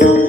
Thank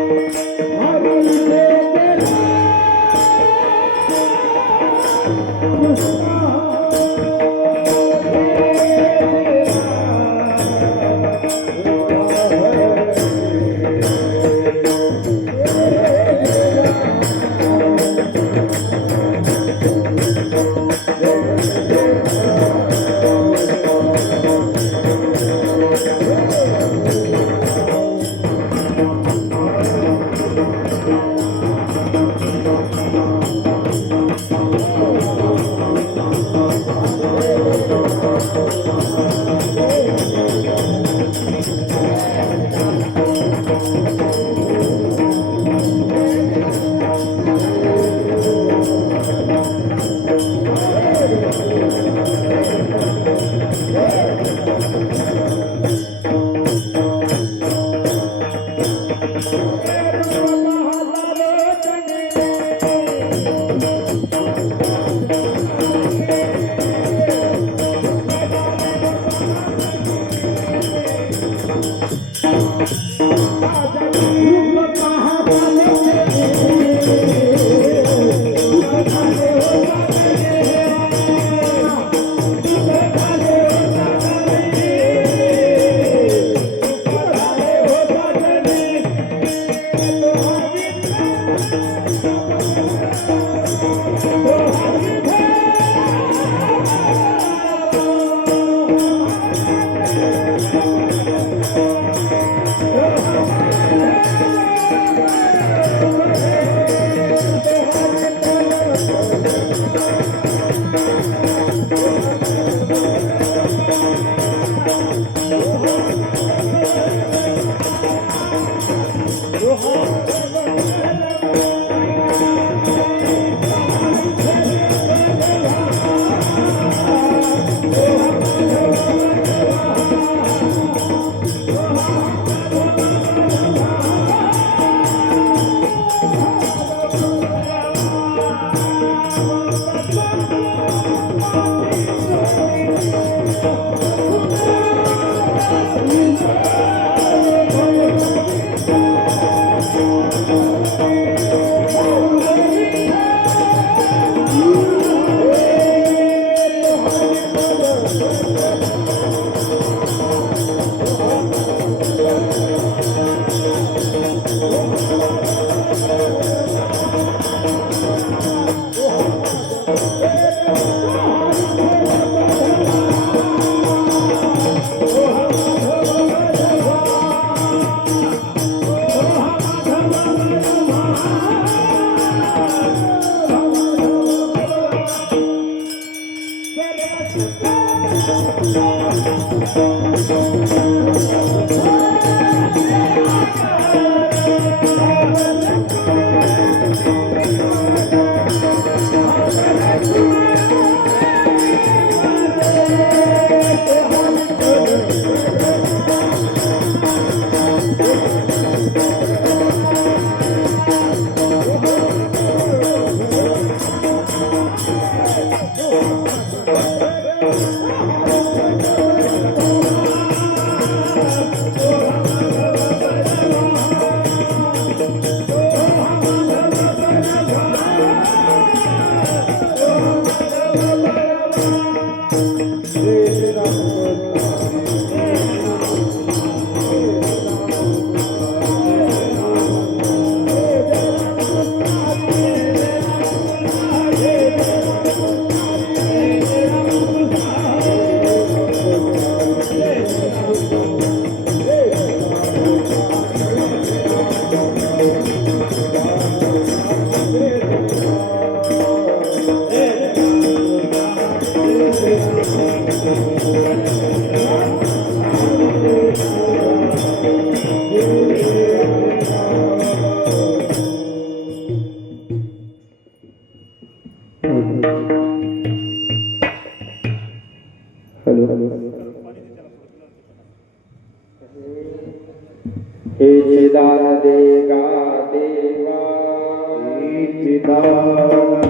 Sita,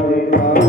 Sita.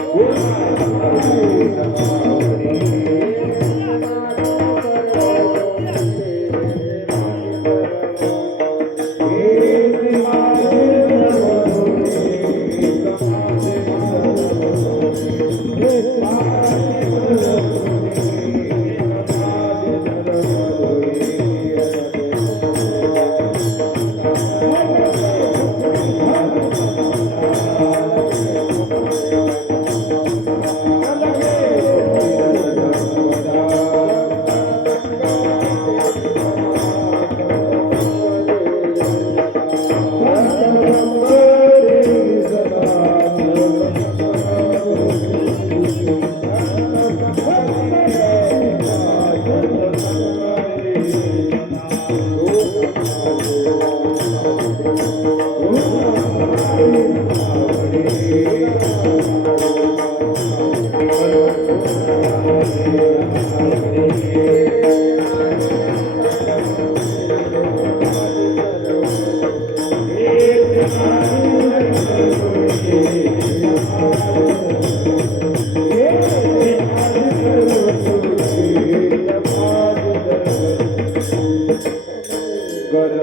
Música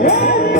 Amém.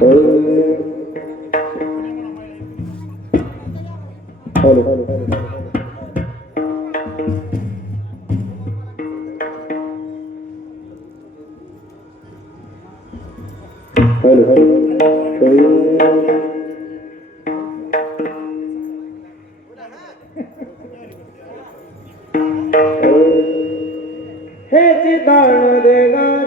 Hello. Hello. Hello. Hey, Chidana